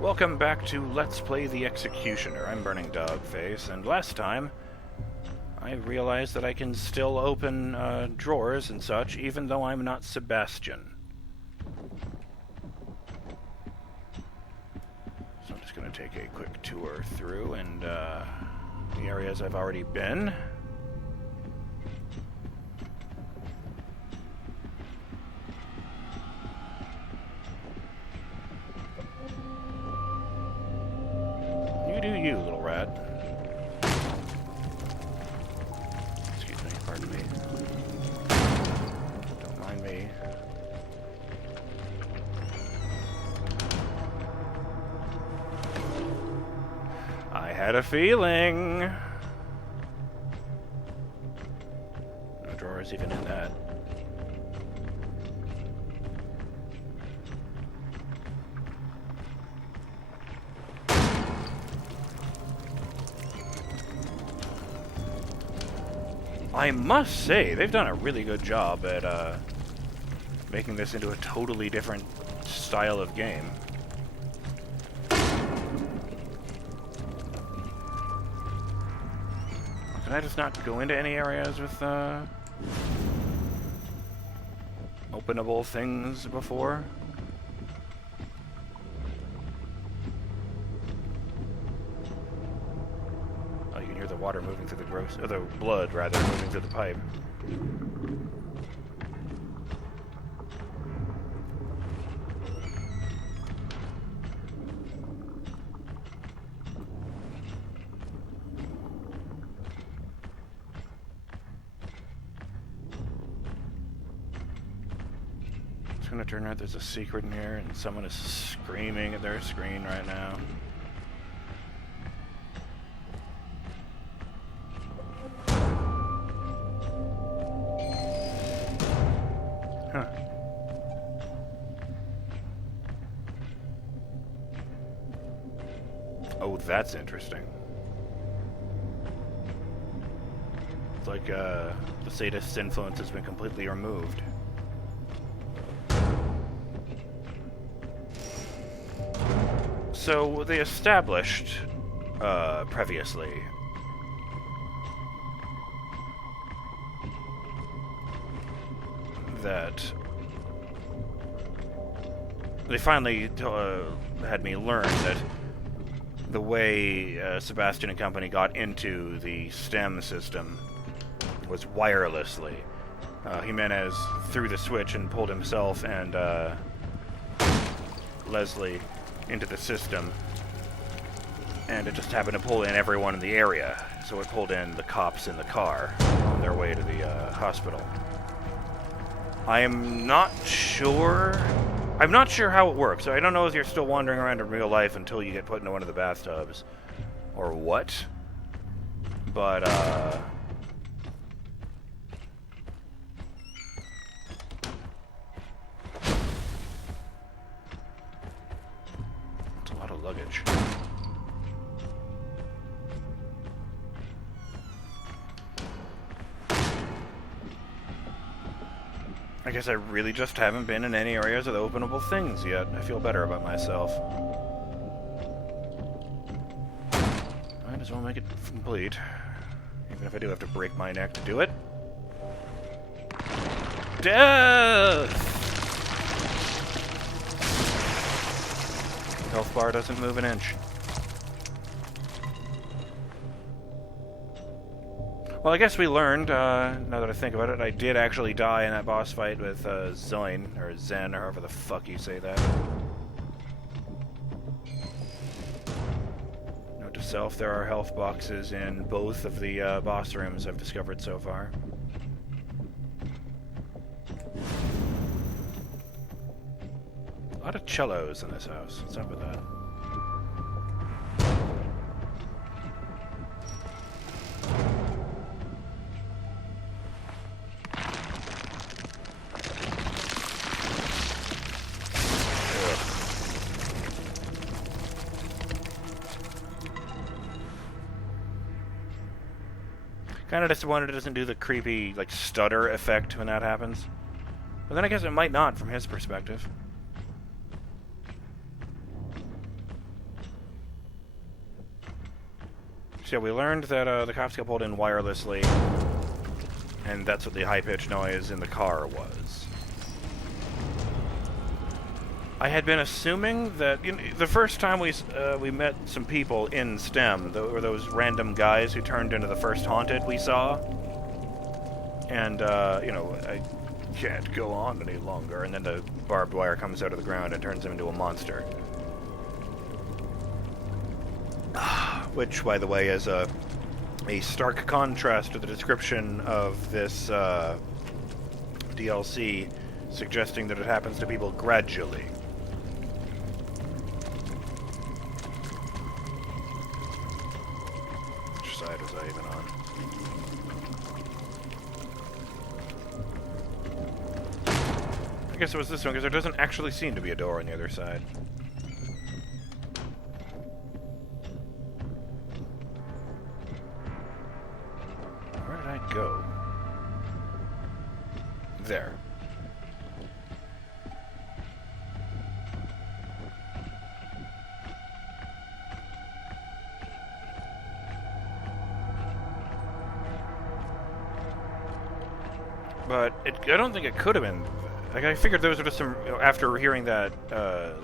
Welcome back to Let's Play the Executioner. I'm BurningDogFace, and last time I realized that I can still open drawers and such, even though I'm not Sebastian. So I'm just going to take a quick tour through and the areas I've already been. You do you, little rat. Excuse me, pardon me. Don't mind me. I had a feeling. No drawers even in that. I must say, they've done a really good job at making this into a totally different style of game. Can I just not go into any areas with openable things before? Oh, you can hear the water moving through the blood rather, moving through the pipe. It's gonna turn out there's a secret in here and someone is screaming at their screen right now. Huh. Oh, that's interesting. It's like the sadist's influence has been completely removed. So they established previously that they finally had me learn that the way Sebastian and company got into the STEM system was wirelessly. Jimenez threw the switch and pulled himself and Leslie into the system, and it just happened to pull in everyone in the area. So it pulled in the cops in the car on their way to the hospital. I'm not sure how it works. I don't know if you're still wandering around in real life until you get put into one of the bathtubs, or what. But it's a lot of luggage. I guess I really just haven't been in any areas with openable things yet. I feel better about myself. Might as well make it complete. Even if I do have to break my neck to do it. Death! Health bar doesn't move an inch. Well, I guess we learned, now that I think about it, I did actually die in that boss fight with Zehn, or Zehn, or however the fuck you say that. Note to self, there are health boxes in both of the boss rooms I've discovered so far. A lot of cellos in this house. What's up with that? Kind of disappointed it doesn't do the creepy, like, stutter effect when that happens. But then I guess it might not from his perspective. So yeah, we learned that the cops got pulled in wirelessly, and that's what the high-pitched noise in the car was. I had been assuming that the first time we met some people in STEM, were those random guys who turned into the first haunted we saw, and I can't go on any longer, and then the barbed wire comes out of the ground and turns him into a monster. Which, by the way, is a stark contrast to the description of this DLC, suggesting that it happens to people gradually. Which side was I even on? I guess it was this one, because there doesn't actually seem to be a door on the other side. Go. There. But I don't think it could have been. Like, I figured those were just some. After hearing that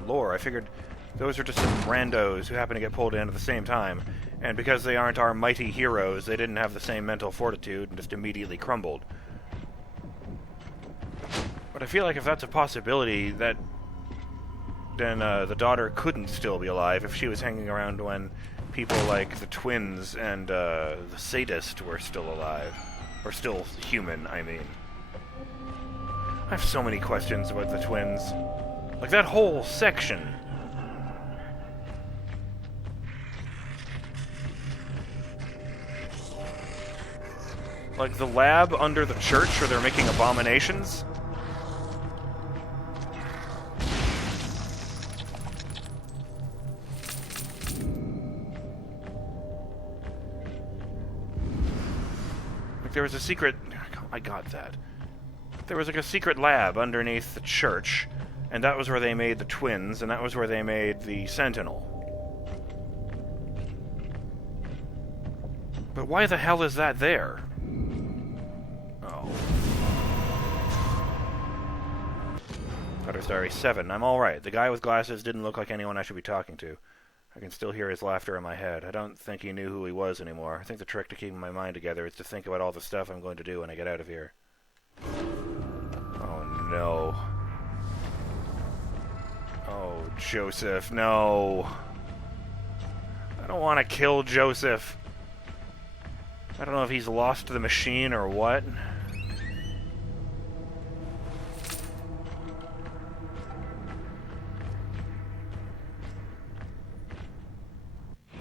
lore, I figured those are just some randos who happen to get pulled in at the same time. And because they aren't our mighty heroes, they didn't have the same mental fortitude and just immediately crumbled. But I feel like if that's a possibility, then the daughter couldn't still be alive if she was hanging around when people like the twins and the sadist were still alive. Or still human, I mean. I have so many questions about the twins. Like, that whole section. Like the lab under the church where they're making abominations? Like there was a secret... I got that. There was like a secret lab underneath the church, and that was where they made the twins, and that was where they made the Sentinel. But why the hell is that there? Daughter's Diary 7. I'm alright. The guy with glasses didn't look like anyone I should be talking to. I can still hear his laughter in my head. I don't think he knew who he was anymore. I think the trick to keeping my mind together is to think about all the stuff I'm going to do when I get out of here. Oh no. Oh, Joseph, no. I don't want to kill Joseph. I don't know if he's lost the machine or what.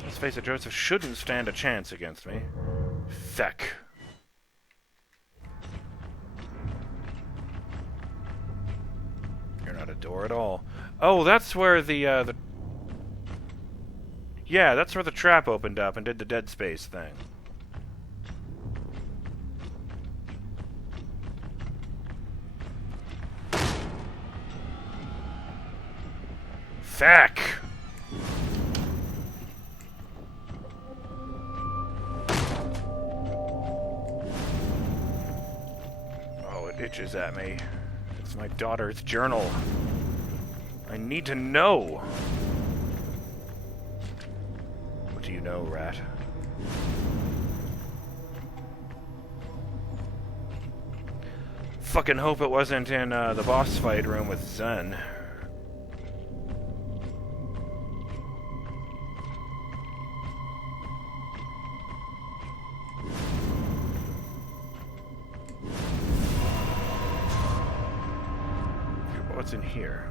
Let's face it, Joseph shouldn't stand a chance against me. Feck. You're not a door at all. Oh, that's where the yeah, that's where the trap opened up and did the Dead Space thing. Feck! Oh, it itches at me. It's my daughter's journal. I need to know. What do you know, rat? Fucking hope it wasn't in the boss fight room with Zehn. What's in here?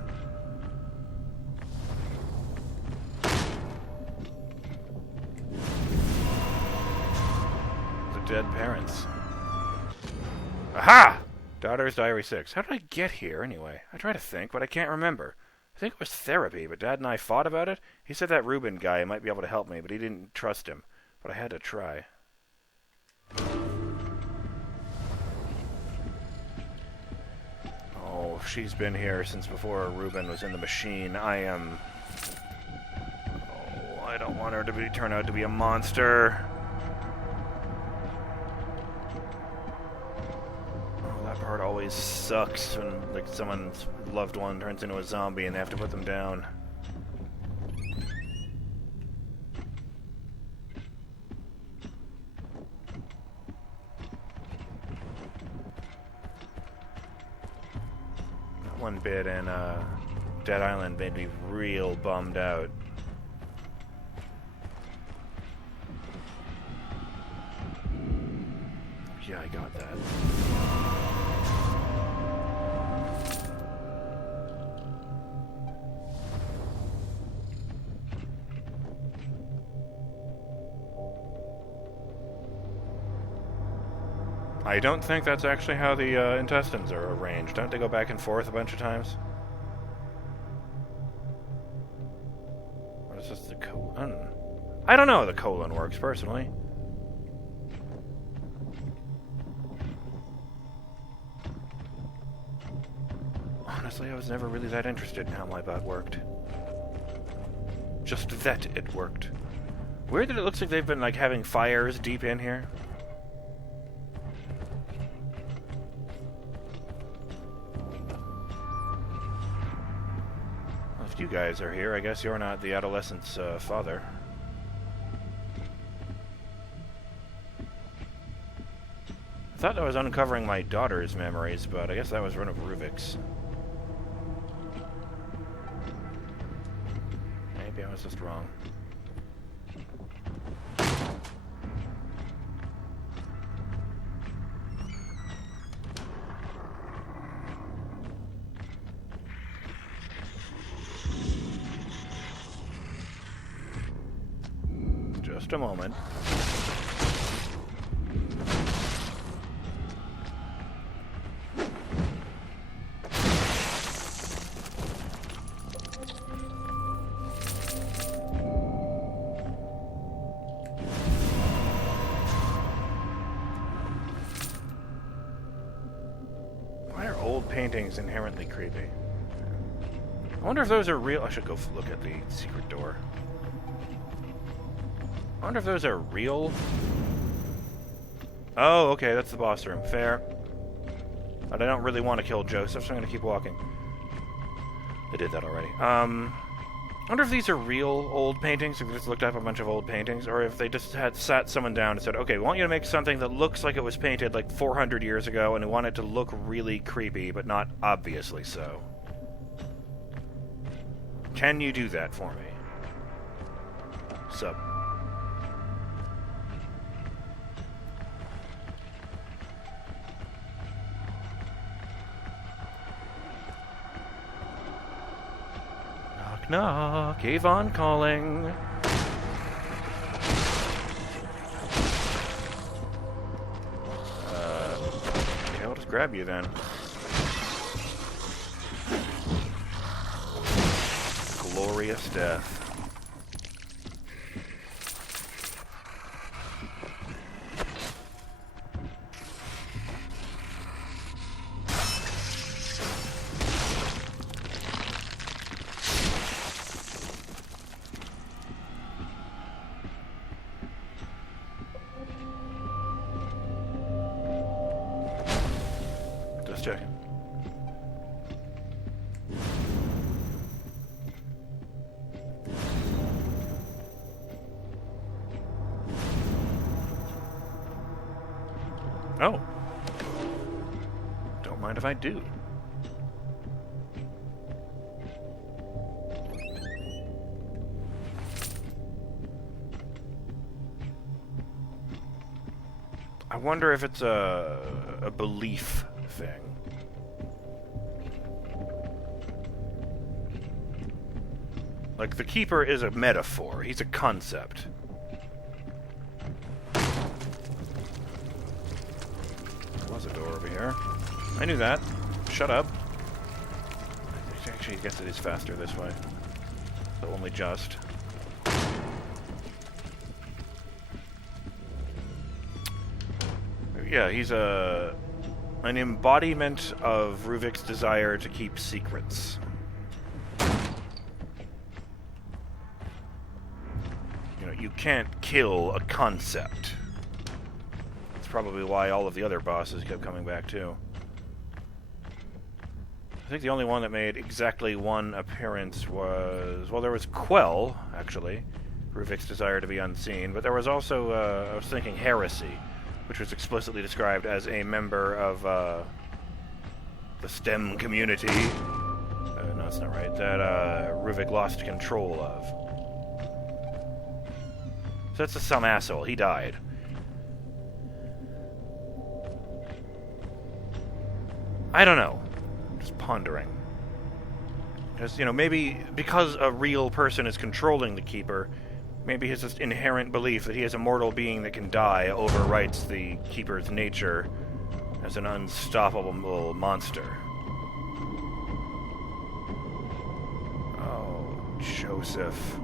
The dead parents. Aha! Daughter's Diary 6. How did I get here, anyway? I try to think, but I can't remember. I think it was therapy, but Dad and I fought about it. He said that Ruben guy might be able to help me, but he didn't trust him. But I had to try. Oh, she's been here since before Ruben was in the machine. I don't want her to turn out to be a monster. That part always sucks when, like, someone's loved one turns into a zombie and they have to put them down. That one bit in Dead Island made me real bummed out. Yeah, I got that. I don't think that's actually how the intestines are arranged. Don't they go back and forth a bunch of times? What is this, the colon? I don't know how the colon works, personally. Honestly, I was never really that interested in how my butt worked. Just that it worked. Weird that it looks like they've been, like, having fires deep in here. Well, if you guys are here, I guess you're not the adolescent's father. I thought I was uncovering my daughter's memories, but I guess that was one of Ruvik's. Maybe I was just wrong. Just a moment. Paintings inherently creepy. I wonder if those are real. I should go look at the secret door. I wonder if those are real. Oh, okay, that's the boss room. Fair. But I don't really want to kill Joseph, so I'm going to keep walking. I did that already. I wonder if these are real old paintings, if they just looked up a bunch of old paintings, or if they just had sat someone down and said, okay, we want you to make something that looks like it was painted like 400 years ago, and we want it to look really creepy, but not obviously so. Can you do that for me? Sub. Knock, Avon calling. Okay, I'll just grab you then. Glorious death. Just checking. Oh. Don't mind if I do. I wonder if it's a belief thing. Like, the Keeper is a metaphor. He's a concept. There was a door over here. I knew that. Shut up. Actually, I guess it is faster this way. So only just. Yeah, he's an embodiment of Ruvik's desire to keep secrets. You know, you can't kill a concept. That's probably why all of the other bosses kept coming back, too. think the only one that made exactly one appearance was... Well, there was Quell, actually. Ruvik's desire to be unseen. But there was also, I was thinking Heresy, which was explicitly described as a member of the STEM community. No, that's not right. That Ruvik lost control of. So that's some asshole. He died. I don't know. Just pondering. Because, you know, maybe because a real person is controlling the Keeper, maybe his just inherent belief that he is a mortal being that can die overwrites the Keeper's nature as an unstoppable monster. Oh, Joseph.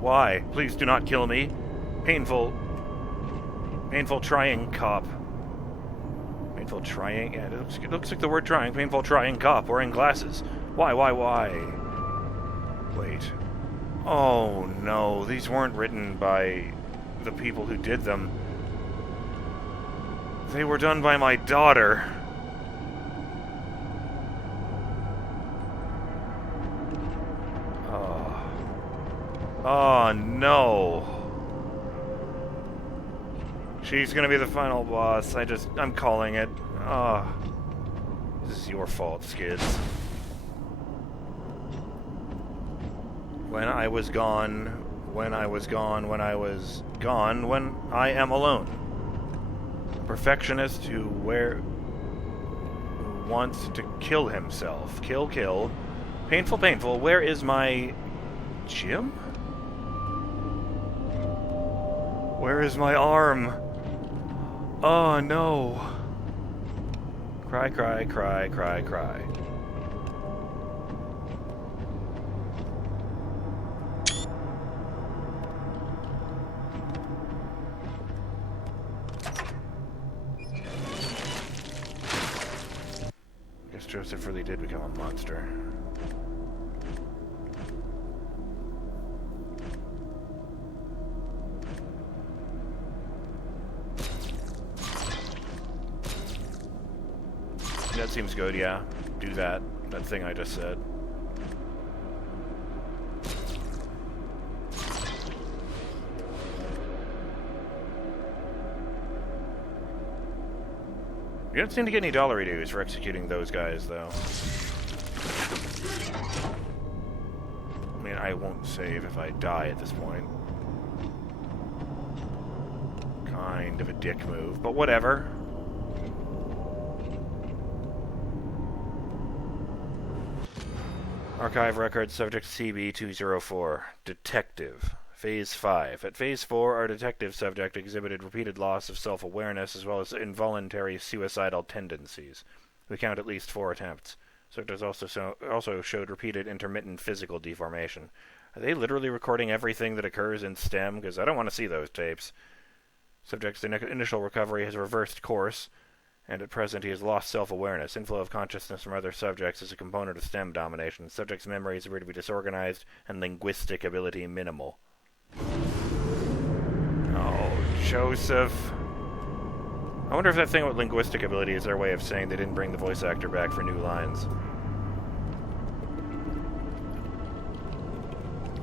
Why? Please do not kill me. Painful trying cop. Painful trying? Yeah, it looks like the word trying. Painful trying cop wearing glasses. Why? Wait. Oh no, these weren't written by the people who did them. They were done by my daughter. Oh no. She's gonna be the final boss. I'm calling it. This is your fault, Skids. When I was gone, when I am alone. A perfectionist who wants to kill himself. Kill. Painful. Where is my Jim? Where is my arm? Oh no. Cry. Guess Joseph really did become a monster. That seems good, yeah. Do that. That thing I just said. You don't seem to get any dollary dues for executing those guys, though. I mean, I won't save if I die at this point. Kind of a dick move, but whatever. Archive record subject CB204. Detective. Phase 5. At Phase 4, our detective subject exhibited repeated loss of self-awareness as well as involuntary suicidal tendencies. We count at least 4 attempts. Subject also showed repeated intermittent physical deformation. Are they literally recording everything that occurs in STEM? Because I don't want to see those tapes. Subject's initial recovery has reversed course, and at present he has lost self-awareness. Inflow of consciousness from other subjects is a component of STEM domination. Subject's memories appear to be disorganized and linguistic ability minimal. Oh, Joseph. I wonder if that thing with linguistic ability is their way of saying they didn't bring the voice actor back for new lines.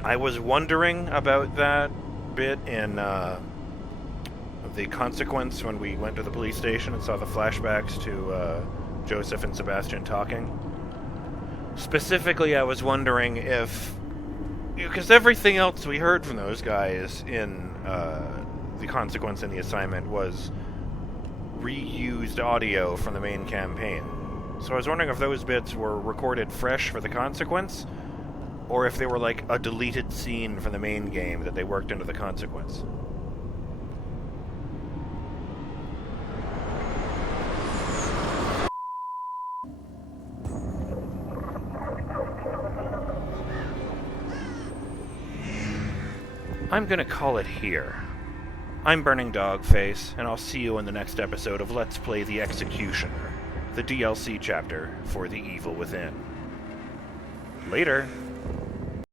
I was wondering about that bit in The Consequence when we went to the police station and saw the flashbacks to Joseph and Sebastian talking. Specifically, I was wondering if... Because everything else we heard from those guys in The Consequence and The Assignment was reused audio from the main campaign. So I was wondering if those bits were recorded fresh for The Consequence, or if they were like a deleted scene from the main game that they worked into The Consequence. I'm gonna call it here. I'm BurningDogFace, and I'll see you in the next episode of Let's Play The Executioner, the DLC chapter for The Evil Within. Later!